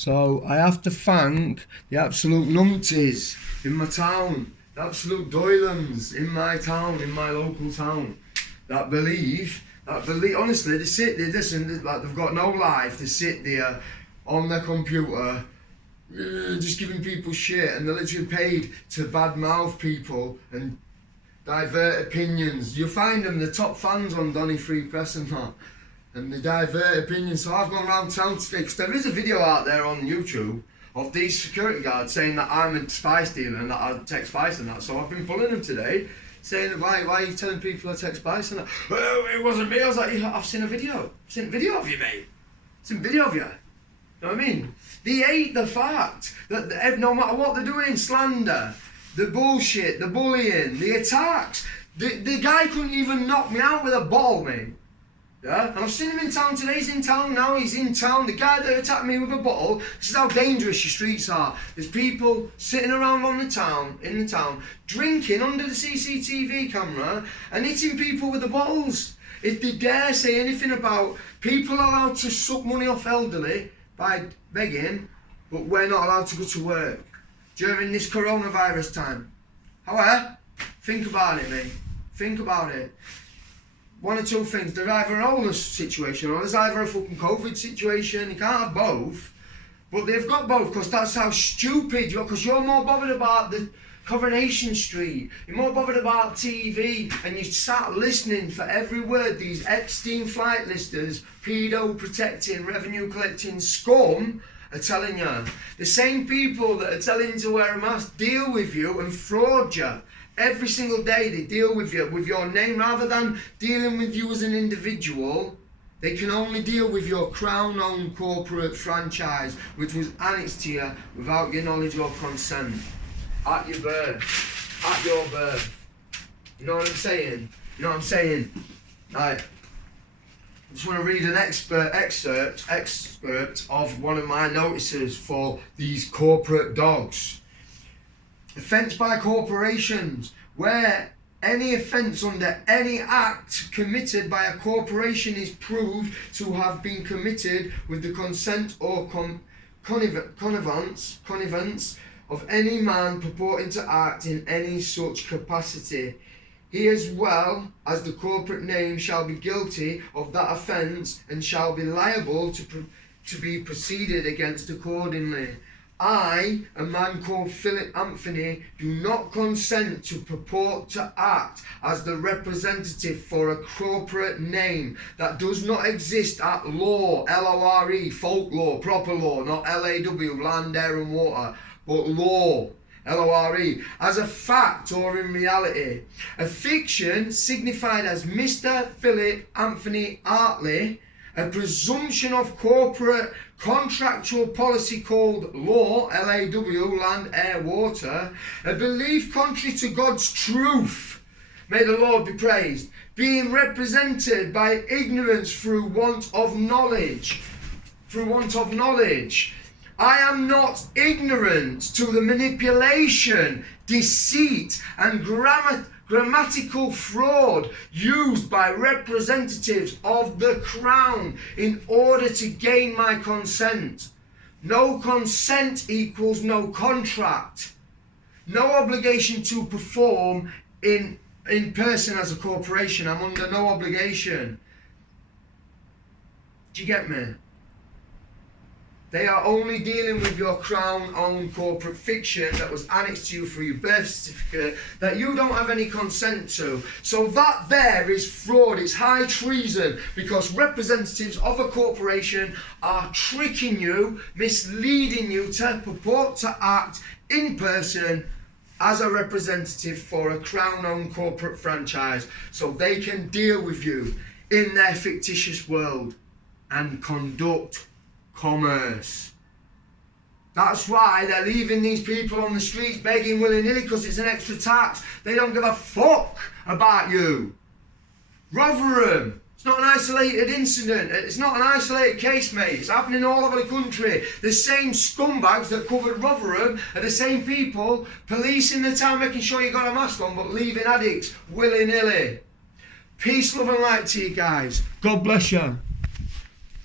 So I have to thank the absolute numpties in my town, the absolute doylans in my town, in my local town, that believe, honestly, they sit there, listen, like they've got no life, they sit there on their computer, just giving people shit, and they're literally paid to badmouth people and divert opinions. You'll find them the top fans on Donny Free Press and that. And they divert opinions. So I've gone around town today, because there is a video out there on YouTube of these security guards saying that I'm a spice dealer and that I take spice and that. So I've been pulling them today, saying, why are you telling people I take spice and that? Well, it wasn't me. I was like, I've seen a video. I've seen a video of you, mate. I've seen a video of you. You know what I mean? They hate the fact that no matter what they're doing, slander, the bullshit, the bullying, the attacks. The guy couldn't even knock me out with a ball, mate. Yeah, and I've seen him in town today. He's in town now. He's in town. The guy that attacked me with a bottle. This is how dangerous your streets are. There's people sitting around in the town, drinking under the CCTV camera and hitting people with the bottles. If they dare say anything about people allowed to suck money off elderly by begging, but we're not allowed to go to work during this coronavirus time. However, think about it, mate. Think about it. One or two things. There's either an homeless situation or there's either a fucking COVID situation. You can't have both. But they've got both, because that's how stupid you are, because you're more bothered about the Coronation Street. You're more bothered about TV, and you sat listening for every word these Epstein flight listers, pedo protecting, revenue collecting scum are telling you. The same people that are telling you to wear a mask deal with you and fraud you. Every single day they deal with you, with your name, rather than dealing with you as an individual. They can only deal with your Crown-owned corporate franchise, which was annexed to you without your knowledge or consent. At your birth. At your birth. You know what I'm saying? You know what I'm saying? Right. I just want to read an excerpt of one of my notices for these corporate dogs. Offence by corporations, where any offence under any act committed by a corporation is proved to have been committed with the consent or connivance of any man purporting to act in any such capacity, he as well as the corporate name shall be guilty of that offence and shall be liable to be proceeded against accordingly. I, a man called Philip Anthony, do not consent to purport to act as the representative for a corporate name that does not exist at law, L-O-R-E, folklore, proper law, not L-A-W, land, air and water, but law, L-O-R-E, as a fact or in reality. A fiction signified as Mr. Philip Anthony Hartley, a presumption of corporate contractual policy called law, L-A-W, land, air, water, a belief contrary to God's truth, may the Lord be praised, being represented by ignorance through want of knowledge. I am not ignorant to the manipulation, deceit, and grammatical fraud used by representatives of the Crown in order to gain my consent. No consent equals no contract. No obligation to perform in person as a corporation. I'm under no obligation. Do you get me? They are only dealing with your Crown-owned corporate fiction that was annexed to you through your birth certificate that you don't have any consent to. So that there is fraud, it's high treason, because representatives of a corporation are tricking you, misleading you to purport to act in person as a representative for a Crown-owned corporate franchise, so they can deal with you in their fictitious world and conduct commerce. That's why they're leaving these people on the streets begging willy-nilly, because it's an extra tax. They don't give a fuck about you. Rotherham, it's not an isolated incident. It's not an isolated case, mate. It's happening all over the country. The same scumbags that covered Rotherham are the same people policing the town, making sure you got a mask on, but leaving addicts willy-nilly. Peace, love and light to you guys. God bless you.